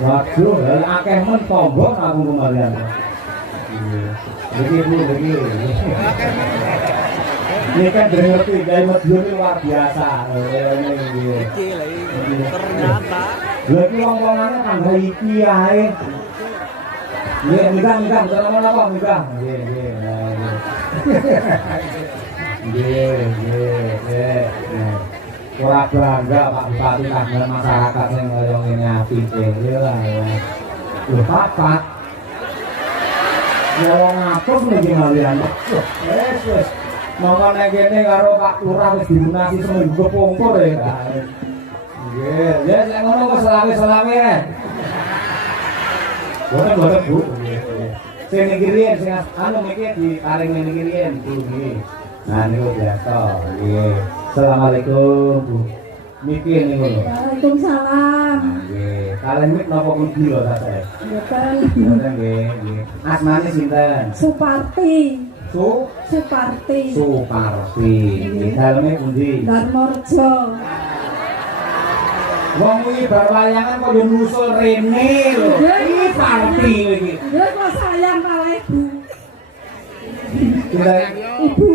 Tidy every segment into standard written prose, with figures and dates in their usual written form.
Waduh, akeh men tombol aku kemarian. Begini. Ini kan ngerti gaya Madiun ini luar biasa. Ternyata. Lagi ngomong-ngomongnya kan iki ae. Nikah, apa nikah? Ora bangga Pak Bupati kagem masyarakat sing kaya ngene apike lha. Lho papat. Ya wong apus iki malian. Wes. Monggo nek kene karo Pak Lurah wis dilunasi seminggu kepungkur ya. Nggih, ya sing ngono kok selawe-selawe ya. Boten Bu. Sing ngirin sing anu iki ditaring ngirin nggih. Nah niku biasa nggih. Assalamualaikum Bu. Niki niku lho. Waalaikumsalam. Nggih. Kalian mik napa pundi lho ta saya? Mboten. Mboten nggih. Asmane sinten? Suparti. Suparti. Nggih. Daleme pundi? Darmorejo. Wong iki bar wayangan kok yo nusul rene lho. Iki parti iki. Ya kok sayang karo Ibu. Ibu.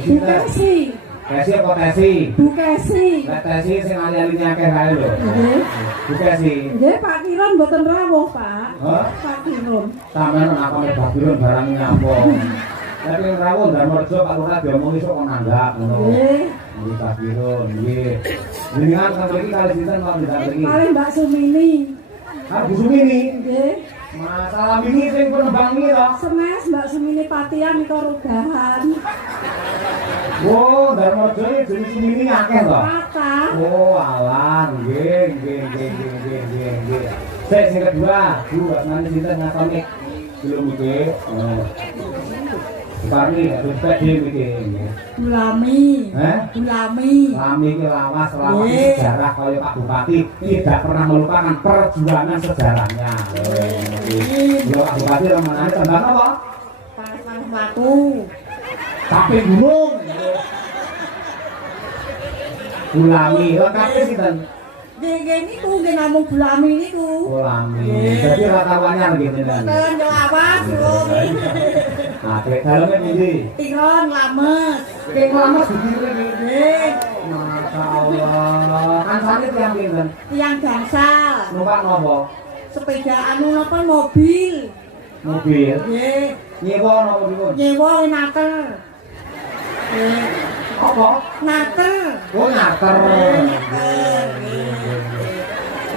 Bu Kesi. Kesi apa Kesi? Bu Kesi. Nek Kesi sing ali-aline akeh kae lho. Nggih. Bu Kesi. Nggih, Pak Kiron mboten rawuh, Pak. Hah? Pak Kiron. Sampeyan nek akone Pak Kiron barang nyampung. Tapi rawuh Darmorejo Pak Lurah diomongi sok nanggap ngono. Nggih. Nggih Pak Kiron, nggih. Jenengan sampe iki kali sinten kok didampingi? Paling Mbak Sumini. Ah, Bu Sumini. Nggih. Masalah ini sing penembang iki to. Semes Mbak Sumini Patian karo Rugahan. Oh, Darmorejo iki jenis Sumini akeh to. Kata. Oh, alah, nggih. Sing kedua, Bu, asmane sinten ngatomik? Belum iki. Parni, respect dhewe iki. Bulami. Bulami. Lami iki lawas sejarah kaya Pak Bupati tidak pernah melupakan perjuangan sejarahnya. Lho, Pak Bupati remenane tembang apa? Panas Watu. Tapi gunung. Bulami, lengkapnya sinten? Nggih niku nggih namung Bulami niku. Bulami. Jadi ratawannya gitu kan. Ten lawas lho. Nah, daleme pundi? Tiron lames. Kek lames dikire iki. Nggih. Masyaallah. Kansane tiyang pinten? Tiyang gangsal. Numpak napa? Sepeda anu napa mobil. Mobil. Nggih. Nyewa napa dipun? Nyewa naker. Nggih. Apa? Naker. Oh, naker.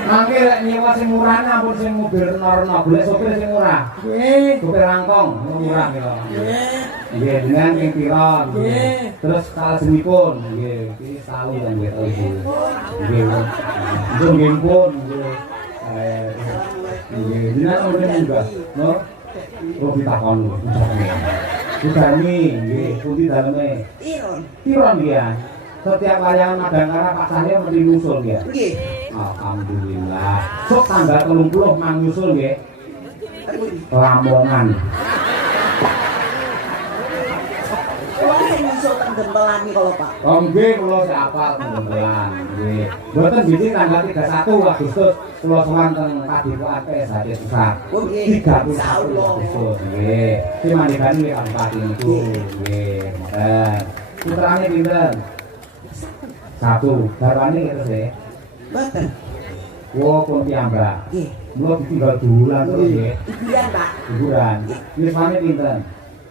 Mangke lek nyewa sing murah ampun sing mobil rena-rena, golek sopir sing murah. Nggih. Sopir langkong murah ya. Nggih. Nggih, dengan ping pira? Nggih. Terus kalajengipun nggih, iki sawu kan nggih to Ibu. Nggih. Itu nggih pun nggih. Nggih, dina sampeyan munggah, no? Oh ditakon. Budani nggih, pundi daleme? Tiron. Tiron ya. Setiap wayangan Madangkara Pak Cahya mesti nyusul ya. Nggih. Alhamdulillah. Sok tanggal 30 mang nyusul nggih. Lamongan. Kula sing nyusul teng Dempelan iki kalau Pak. Oh nggih kula siapa Dempelan nggih. Mboten biji tanggal 31 Agustus kula sowan teng Padepokan PSHD Pusat. Oh nggih. 31 Agustus nggih. Ki mandekani Pak Bupati niku nggih. Putrane pinten? Satu, garwane gitu sih. Mboten. Wo pun piyambak. Nggih. Mula ditinggal bulan terus nggih. Hiburan, Pak. Hiburan. Yusmane pinten?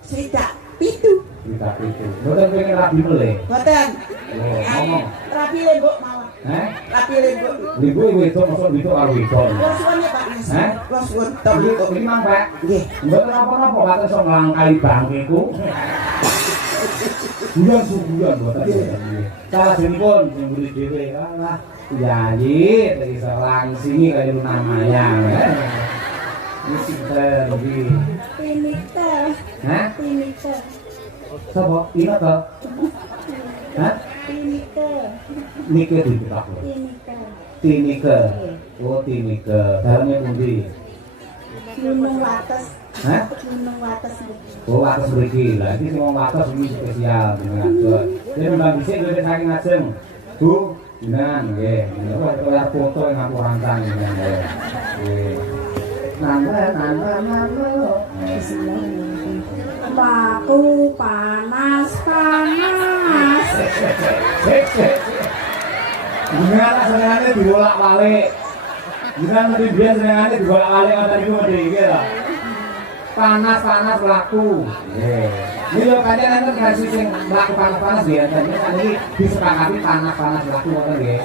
Swidak pitu. Kita itu. Mboten pengen rabi meleh. Mboten. Oh, ngomong. Rapi lembok mawon. Rapi lembok. Ibu wedok mosok wedok karo wedok. Kula suwun ya Pak. Kula suwun. Iki mang, Pak. Nggih. Mboten apa-apa Pak iso nglangkai bangkeku. Bulan mboten. Salajengipun sing mburi dhewe alah yayi iso langsingi kaya namanya. Iki sinten iki? Tinita. Hah? Tinita. Sapa? Ina to? Hah? Tinita. Nike dipitak lho. Tinita. Tinike. Oh, Tinike. Daleme pundi? Gunung Wates. Hah? Gunung Wates. Oh, Wates mriki. Lah iki sing wong Wates iki spesial dengan Jadi mbak bisik lebih saking ngajeng. Bu, Jenengan nggih. Ora foto ngaku rancang nggih. Nggih. Nambah. Baku panas. Jenengan senengane dibolak-balik. Jenengan mesti biyen senengane dibolak-balik ngoten niku mesti nggih lho. Panas laku. Nggih. Ini lho kadang enten versi sing laku panas ya. Dadi iki disepakati panas laku ngoten nggih.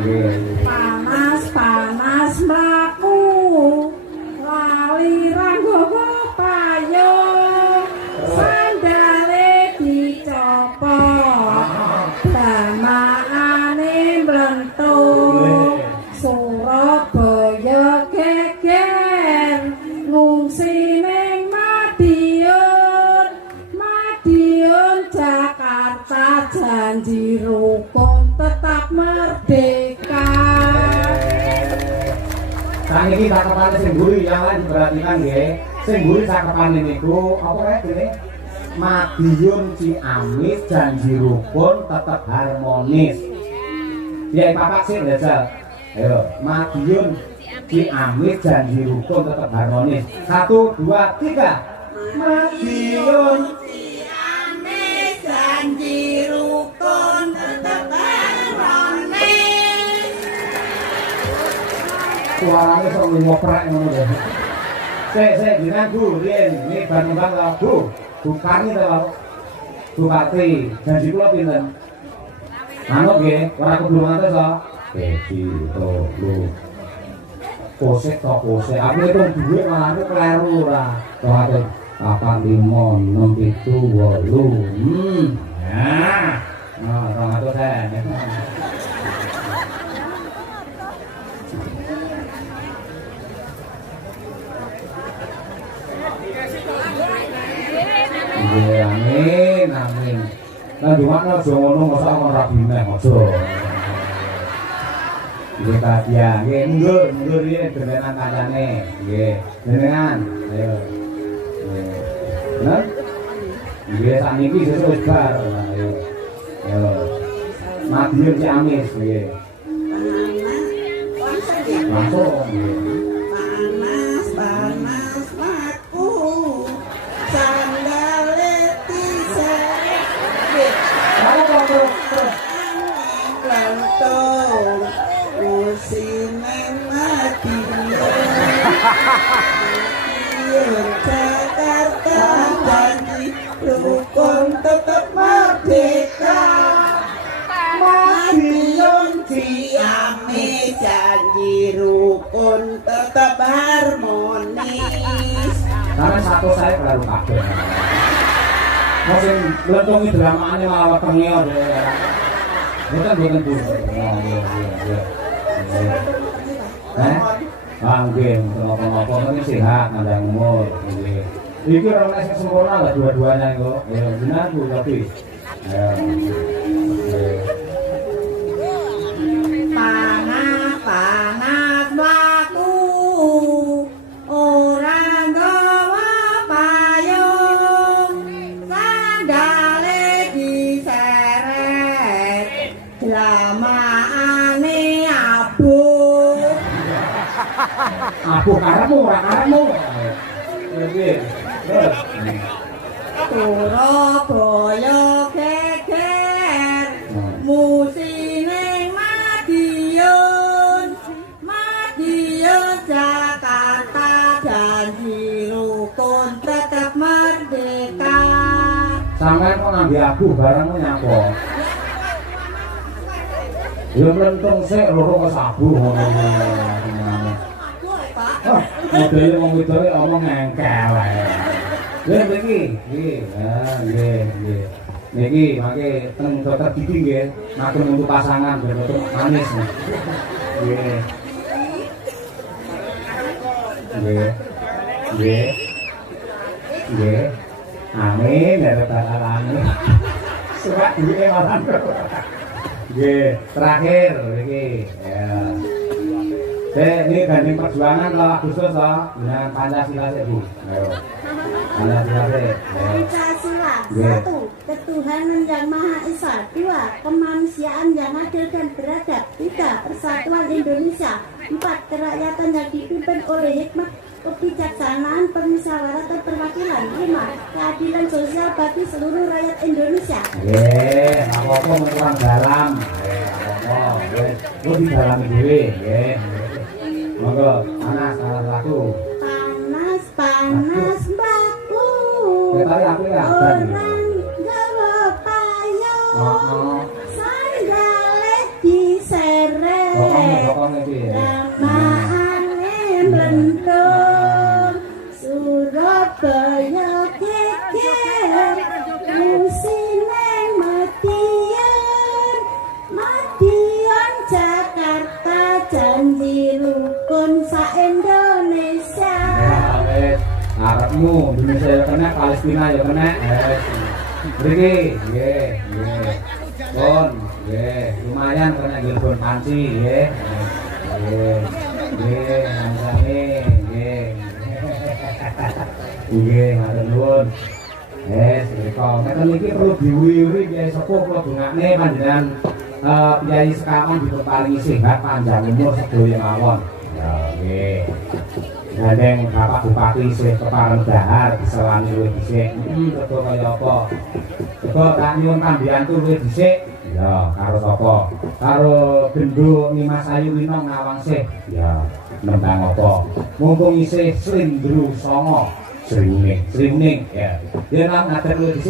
Nggih. Panas mlaku. Lali ranggowo payung. Sandale dicopot. Damaane mlentung. Surabaya geger. Ngungsi ning Madiun Jakarta janji rukun tetap merdeka. Saniki cakepane sing mburi yang lain diperhatikan nggih. Sing mburi cakepane niku apa kae dene? Madiun Ciamis janji rukun tetap harmonis. Ya Bapak sih jajal. Ayo, Madiun Ciamis janji rukun tetap harmonis. 1 2 3. Madiun Ciamis janji rukun tetap harmonis. suaranya sok ngoprek ngono lho. Sik jenengan Bu, riyen ini ban kembang lho, Bu. Bukani to, Bu Patri. Janji kula pinten? Anu nggih, ora kudu ngantos to. Bedi to, Lu. Kosek to kosek. Aku hitung duit malah aku kleru ora. To atur 8 5 6 7 8. Nah. Nah, 200 sen. Amin. Lah dimana aja ngono masa ora bineh aja. Nggih Kadia, nggih mundur iki denenan kancane. Nggih, jenengan. Ayo. Nggih. Nggih sakniki sesuk bar. Ayo. Ayo. Madiun Ciamis nggih. Langsung nggih. Panas laku. Sandale diseret. Terus. Lantung. Usine Madiun. Jakarta janji rukun tetap merdeka. Madiun Ciamis janji rukun tetap harmonis. Karena satu saya baru kabeh. Mungkin lentungi dramanya malah wetenge deh. Bukan Bu. Nggih, kenapa-napa ini sehat nandang umur nggih. Iki ora ana sing sempurna lah dua-duanya kok. Ya jenengan Bu tapi. Ya. Panas mlaku ora nggawa payung sandale diseret lamaane abuh. Aku karepmu ora karepmu. Nggih. Terus. Surabaya geger musine Madiun Jakarta janji rukun tetap merdeka. Sampeyan kok ngambil aku barangmu nyapa? Ya mlentung sik loro kok sabu ngono. Wah, modele wong wedok omong ngengkel ae. Lha iki, nggih. Niki mangke teng dokter gigi nggih, matur nuwun pasangan ben untuk manis. Nggih. Amin, ya Rabbal alamin. Surat duwe malan. Nggih, terakhir iki. Ya. Ini gandeng perjuangan loh Agustus loh dengan Pancasila sih Bu. Ayo. Pancasila sih. Pancasila 1 ketuhanan yang Maha Esa. 2. Kemanusiaan yang adil dan beradab. 3. Persatuan Indonesia. 4. Kerakyatan yang dipimpin oleh hikmat, kebijaksanaan, permusyawaratan, perwakilan. 5. Keadilan sosial bagi seluruh rakyat Indonesia. Apa-apa kurang dalam. Apa-apa. Lu di dalam dhewe, nggih. Monggo, panas salah satu. Panas, panas mbakku. Tapi aku ya dan. Orang gawa payung. Heeh. Sandale diseret. Pokoknya iki. Ramaane mlentung. Surabaya geger. Musine Madiun. Madiun Jakarta janji rukun sa-Indonesia. Arabmu Indonesia ya kena, Palestina ya kena. Mriki nggih, nggih. Pun nggih, lumayan kena nggih panci nggih. Nggih. Nggih, sampeyan nggih. Nggih, matur nuwun. Sedekah. Ngeten iki perlu diwiwi Kyai Sepuh kula dongakne panjenengan Kyai Sekaman diparingi sehat panjang umur sedaya mawon. Ya nggih. Gandeng Bapak Bupati sih kepareng dahar diselani luwih dhisik. Kok kaya apa? Kok tak nyuwun kambiyantu luwih dhisik. Ya, karo sapa? Karo Gendho Nimas Ayu Wino ngawang sih. Ya, nembang apa? Mumpung isih Slindru Songo. Srimuning ya. Ya nang ngatur luwih dhisik.